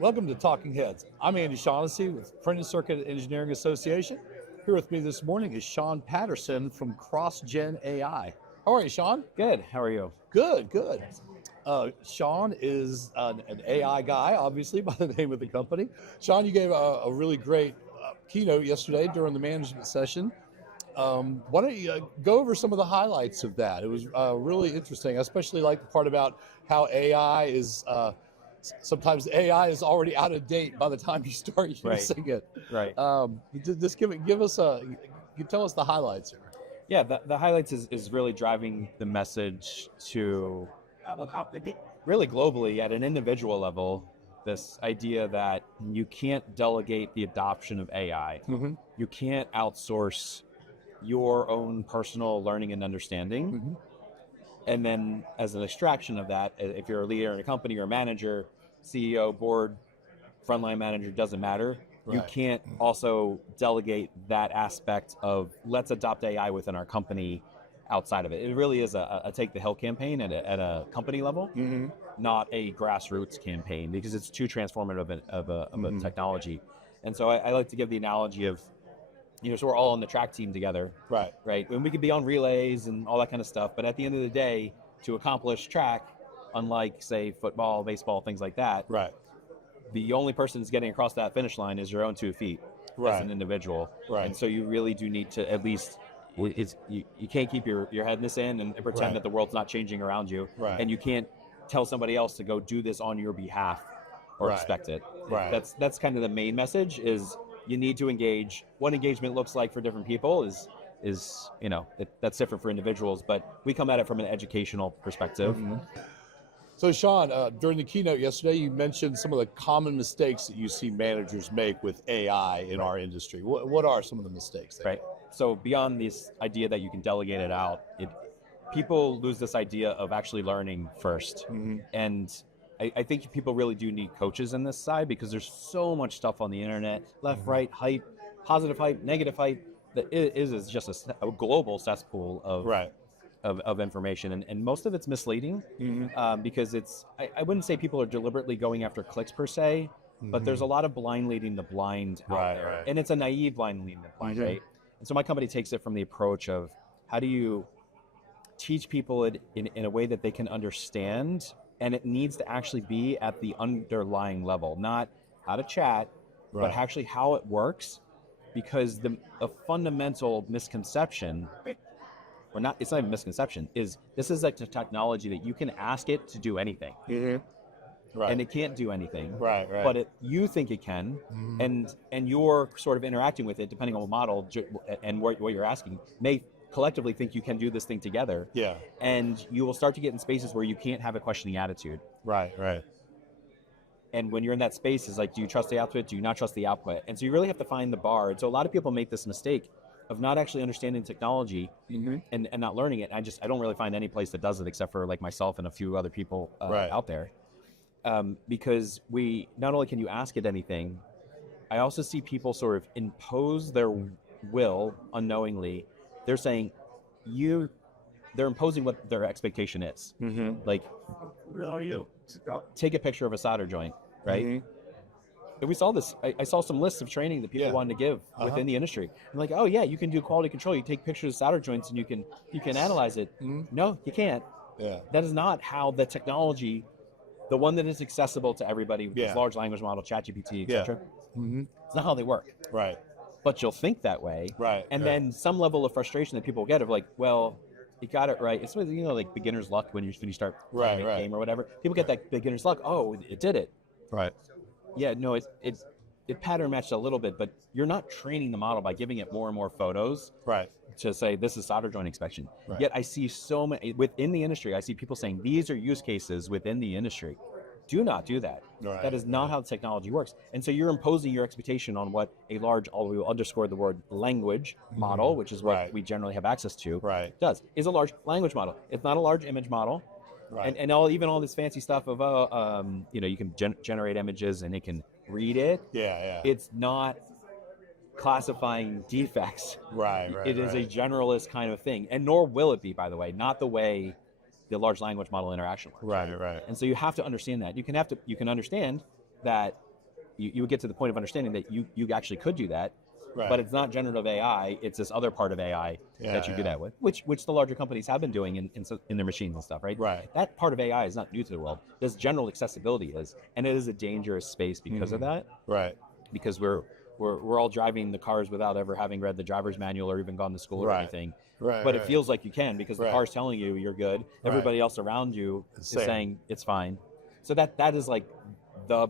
Welcome to Talking Heads. I'm Andy Shaughnessy with Printed Circuit Engineering Association. Here with me this morning is Sean Patterson from CrossGen AI. How are you, Sean? Good. How are you? Good, good. Sean is an AI guy, obviously, by the name of the company. Sean, you gave a really great keynote yesterday during the management session. Why don't you go over some of the highlights of that? It was really interesting. I especially like the part about how AI is, sometimes AI is already out of date by the time you start using it. Right. Just give us you tell us the highlights here. Yeah, the highlights is really driving the message to really globally at an individual level, this idea that you can't delegate the adoption of AI. Mm-hmm. You can't outsource your own personal learning and understanding. Mm-hmm. And then as an extraction of that, if you're a leader in a company or a manager, CEO, board, frontline manager, doesn't matter. Right. You can't also delegate that aspect of let's adopt AI within our company outside of it. It really is a take the hill campaign at a company level, Mm-hmm. not a grassroots campaign, because it's too transformative of a technology. And so I like to give the analogy of, so we're all on the track team together. Right. Right. And we could be on relays and all that kind of stuff. But at the end of the day, to accomplish track, unlike, say, football, baseball, things like that, Right. the only person that's getting across that finish line is your own 2 feet as an individual. Right. And so you really do need to at least, you can't keep your head in the sand and pretend that the world's not changing around you. Right. And you can't tell somebody else to go do this on your behalf or expect it. Right. That's kind of the main message is you need to engage. What engagement looks like for different people is that's different for individuals, but we come at it from an educational perspective. Mm-hmm. So Sean, during the keynote yesterday, you mentioned some of the common mistakes that you see managers make with AI in our industry. What are some of the mistakes? Right. So beyond this idea that you can delegate it out, people lose this idea of actually learning first. Mm-hmm. And I think people really do need coaches in this side because there's so much stuff on the internet, left, right, hype, positive hype, negative hype, that it is just a global cesspool of information. And most of it's misleading. Mm-hmm. Because I wouldn't say people are deliberately going after clicks per se, but there's a lot of blind leading the blind out there. Right. And it's a naive blind leading the blind, Mm-hmm. right? And so my company takes it from the approach of how do you teach people it in a way that they can understand, and it needs to actually be at the underlying level, not how to chat, but actually how it works, because the fundamental misconception, or not, it's not even a misconception, is this is like a technology that you can ask it to do anything. Mm-hmm. Right. And it can't do anything. Right. But you think it can, and you're sort of interacting with it, depending on the model and what you're asking, may collectively think you can do this thing together. Yeah. And you will start to get in spaces where you can't have a questioning attitude. Right. And when you're in that space, it's like, do you trust the output? Do you not trust the output? And so you really have to find the bar. And so a lot of people make this mistake of not actually understanding technology and not learning it. I don't really find any place that does it except for like myself and a few other people out there. Because not only can you ask it anything, I also see people sort of impose their will unknowingly. They're saying they're imposing what their expectation is. Mm-hmm. Like, take a picture of a solder joint, right? Mm-hmm. And we saw this. I saw some lists of training that people wanted to give within the industry. I'm like, oh yeah, you can do quality control. You take pictures of solder joints and you can analyze it. Mm-hmm. No, you can't. Yeah. That is not how the technology, the one that is accessible to everybody with this large language model, ChatGPT, etc. Mm-hmm. It's not how they work. Right. But you'll think that way. Right. And then some level of frustration that people get of like, well, you got it right. It's like beginner's luck when you start playing a game or whatever. People get that beginner's luck. Oh, it did it. Right. Yeah, no, it pattern matched a little bit, but you're not training the model by giving it more and more photos. Right. To say this is solder joint inspection. Right. Yet I see so many within the industry. I see people saying these are use cases within the industry. Do not do that. Right. That is not how the technology works. And so you're imposing your expectation on what a large, we will underscore the word language model, which is what we generally have access to, does. Is a large language model. It's not a large image model. Right. And even all this fancy stuff of, you can generate images and it can read it. Yeah. It's not classifying defects. Right. It is a generalist kind of thing. And nor will it be, by the way, not the way the large language model interaction works. Right. And so you have to understand that. You can understand that you would get to the point of understanding that you actually could do that. Right. But it's not generative AI. It's this other part of AI that you do that with, which the larger companies have been doing in their machines and stuff, right? Right. That part of AI is not new to the world. This general accessibility is, and it is a dangerous space because of that. Right. Because we're all driving the cars without ever having read the driver's manual or even gone to school or anything. Right. But it feels like you can because the car's telling you you're good. Everybody else around you is saying it's fine. So that is like the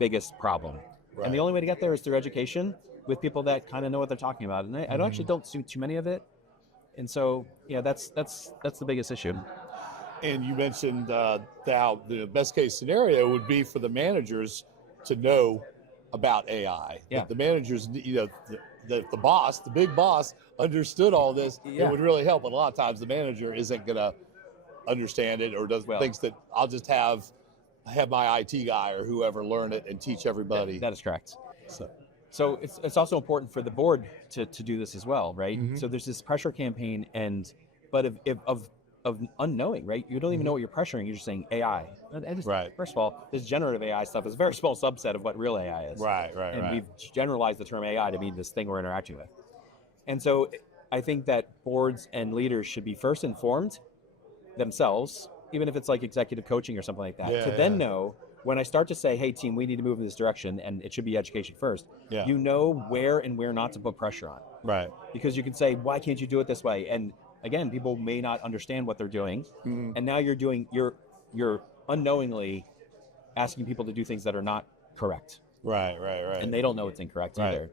biggest problem. Right. And the only way to get there is through education with people that kind of know what they're talking about. And I actually don't see too many of it. And so, yeah, that's the biggest issue. And you mentioned how the best case scenario would be for the managers to know about AI. Yeah. If the managers, the boss, the big boss, understood all this, it would really help. But a lot of times the manager isn't going to understand it or thinks that I'll just have my IT guy or whoever learn it and teach everybody. That is correct. So it's also important for the board to do this as well, right? So there's this pressure campaign, but of unknowing, right? You don't even know what you're pressuring. You're just saying AI. Right. First of all, this generative AI stuff is a very small subset of what real AI is. Right. And we've generalized the term AI to mean this thing we're interacting with. And so I think that boards and leaders should be first informed themselves, even if it's like executive coaching or something like that, to then know when I start to say, hey, team, we need to move in this direction, and it should be education first, you know where and where not to put pressure on. Right. Because you can say, why can't you do it this way? And again, people may not understand what they're doing, and now you're unknowingly asking people to do things that are not correct. Right. And they don't know it's incorrect either.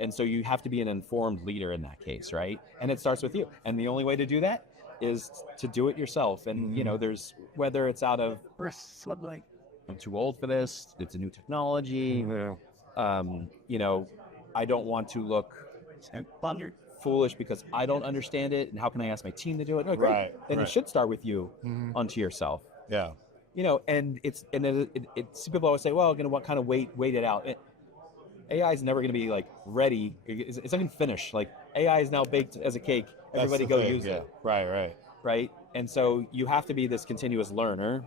And so you have to be an informed leader in that case, right? And it starts with you. And the only way to do that is to do it yourself. And there's whether it's out of I'm too old for this, it's a new technology. I don't want to look foolish because I don't understand it, and how can I ask my team to do it? No, great. And it should start with you unto yourself. Yeah. And it's people always say, well, what kind of wait it out. AI is never going to be like ready. It's not going to finish. Like AI is now baked as a cake. Everybody go use it. Right. And so you have to be this continuous learner.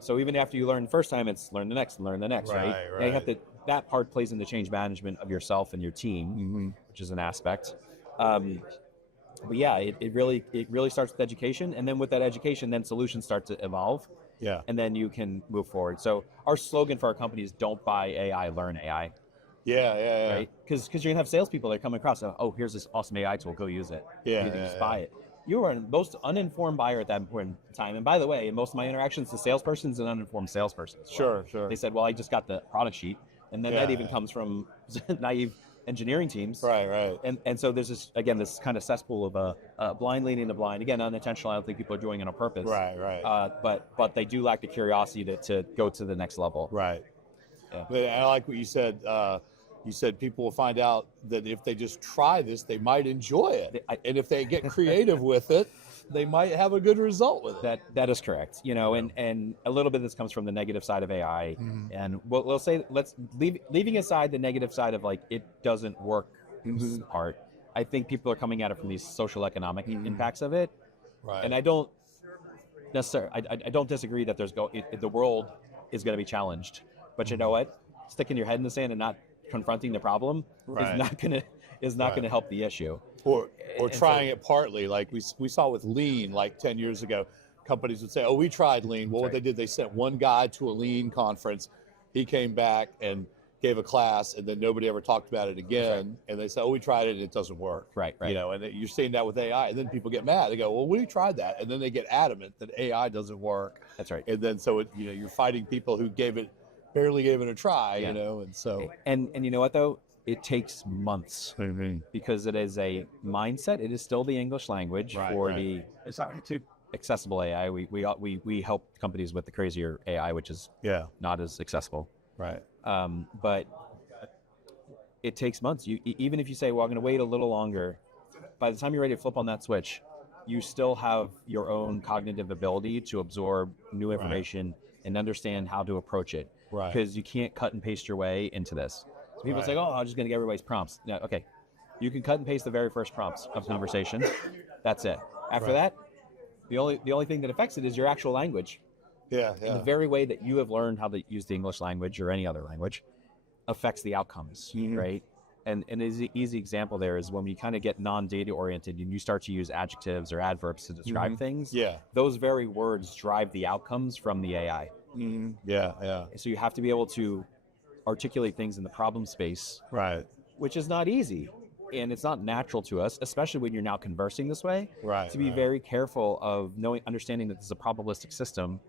So even after you learn the first time, it's learn the next, right? And you have to, that part plays into change management of yourself and your team, which is an aspect. But yeah, it really starts with education, and then with that education, then solutions start to evolve. Yeah. And then you can move forward. So our slogan for our company is "Don't buy AI, learn AI." Yeah. Right? Because you're gonna have salespeople that are coming across. Oh, here's this awesome AI tool. Go use it. Just buy it. You are the most uninformed buyer at that point in time. And by the way, in most of my interactions, the salesperson is an uninformed salesperson. Sure. They said, well, I just got the product sheet. And then that even comes from naive engineering teams. Right. And so there's this kind of cesspool of a blind leading the blind. Again, unintentional. I don't think people are doing it on purpose. Right. But they do lack the curiosity to go to the next level. Right. Yeah. But I like what you said. You said people will find out that if they just try this, they might enjoy it. And if they get creative with it, they might have a good result with it. That is correct. And a little bit of this comes from the negative side of AI. And we'll say, leaving aside the negative side of like, it doesn't work part. I think people are coming at it from these social economic impacts of it. Right. And I don't necessarily, I don't disagree that the world is going to be challenged. But you know what? Sticking your head in the sand and not confronting the problem is not going to help the issue. Or trying it partly, like we saw with Lean like 10 years ago. Companies would say, "Oh, we tried Lean." Well, what they did, they sent one guy to a Lean conference. He came back and gave a class, and then nobody ever talked about it again. And they said, "Oh, we tried it, and it doesn't work." Right. And you're seeing that with AI, and then people get mad. They go, "Well, we tried that," and then they get adamant that AI doesn't work. That's right. And then so you're fighting people who barely gave it a try, and so. And you know what though? It takes months because it is a mindset. It is still the English language for the accessible AI. We help companies with the crazier AI, which is not as accessible. Right. But it takes months. Even if you say, well, I'm going to wait a little longer, by the time you're ready to flip on that switch, you still have your own cognitive ability to absorb new information and understand how to approach it. Right. Because you can't cut and paste your way into this. So people say, oh, I'm just going to get everybody's prompts. No, okay. You can cut and paste the very first prompts of conversation. That's it. After that, the only thing that affects it is your actual language. Yeah. In the very way that you have learned how to use the English language or any other language, affects the outcomes, right? And an easy example there is when we kind of get non-data oriented and you start to use adjectives or adverbs to describe things. Yeah. Those very words drive the outcomes from the AI. Yeah, yeah. So you have to be able to articulate things in the problem space, Right. which is not easy. And it's not natural to us, especially when you're now conversing this way, Right, to be very careful of understanding that this is a probabilistic system.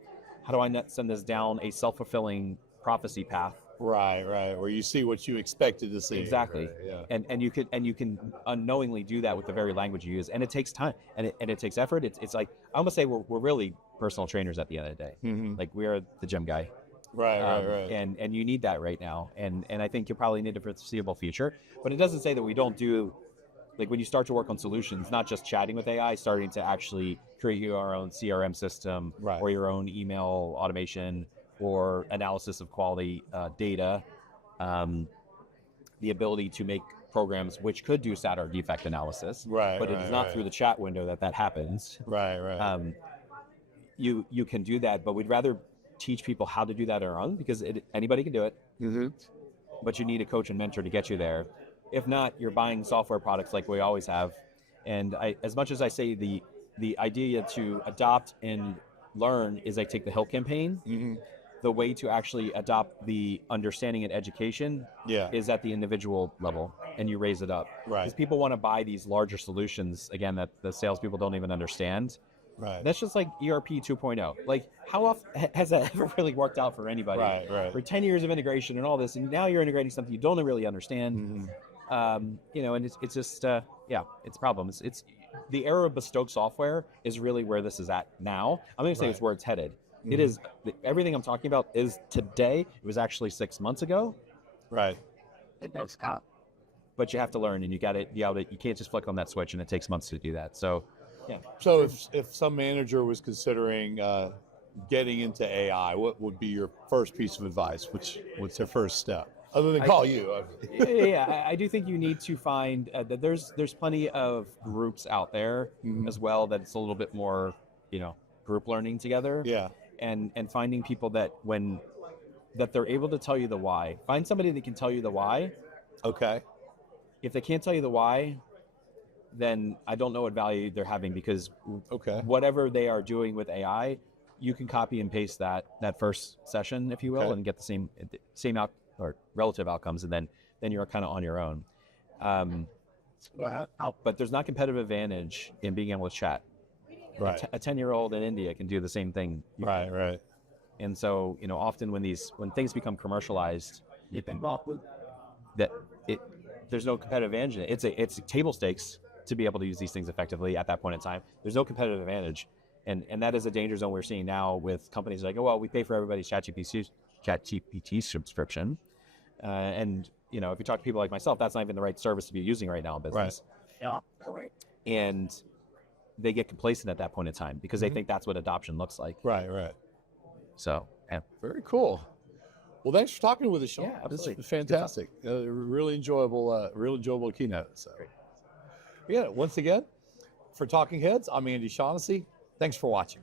How do I not send this down a self-fulfilling prophecy path? Right, where you see what you expected to see. Exactly. Right, yeah. And you can unknowingly do that with the very language you use, and it takes time and it takes effort. It's like I almost say we're really personal trainers at the end of the day. Like we're the gym guy. Right. And you need that right now, and I think you'll probably need it for the foreseeable future. But it doesn't say that we don't do, like when you start to work on solutions, not just chatting with AI, starting to actually create your own CRM system or your own email automation or analysis of quality data, the ability to make programs which could do SAT or defect analysis, but it is not through the chat window that happens. Right. You can do that, but we'd rather teach people how to do that on their own because anybody can do it, but you need a coach and mentor to get you there. If not, you're buying software products like we always have. And as much as I say the idea to adopt and learn is I take the Hill campaign, the way to actually adopt the understanding and education is at the individual level, and you raise it up. Because people want to buy these larger solutions, again, that the salespeople don't even understand. That's just like ERP 2.0. Like, how often has that ever really worked out for anybody? For 10 years of integration and all this, and now you're integrating something you don't really understand. And it's just, it's a problem. It's the era of bespoke software is really where this is at now. I'm going to say it's where it's headed. It is everything I'm talking about is today. It was actually 6 months ago. Right. But you have to learn, and you can't just flick on that switch, and it takes months to do that. So, yeah. So if some manager was considering getting into AI, what would be your first piece of advice? What's their first step? Other than call you. I do think you need to find that there's plenty of groups out there as well that it's a little bit more, group learning together. Yeah. And finding people that they're able to tell you the why. Find somebody that can tell you the why. Okay. If they can't tell you the why, then I don't know what value they're having, because whatever they are doing with AI, you can copy and paste that first session, if you will, and get the same out or relative outcomes, and then you're kind of on your own. But there's not competitive advantage in being able to chat. Right. A 10-year-old in India can do the same thing. Right. And so, often when things become commercialized, there's no competitive advantage. It's table stakes to be able to use these things effectively at that point in time. There's no competitive advantage. And that is a danger zone we're seeing now with companies like, we pay for everybody's ChatGPT subscription. And, if you talk to people like myself, that's not even the right service to be using right now in business. And they get complacent at that point in time because they think that's what adoption looks like. Right. So, yeah. Very cool. Well, thanks for talking with us, Sean. Yeah, absolutely. It's fantastic. Really enjoyable keynote. So, once again, for Talking Heads, I'm Andy Shaughnessy. Thanks for watching.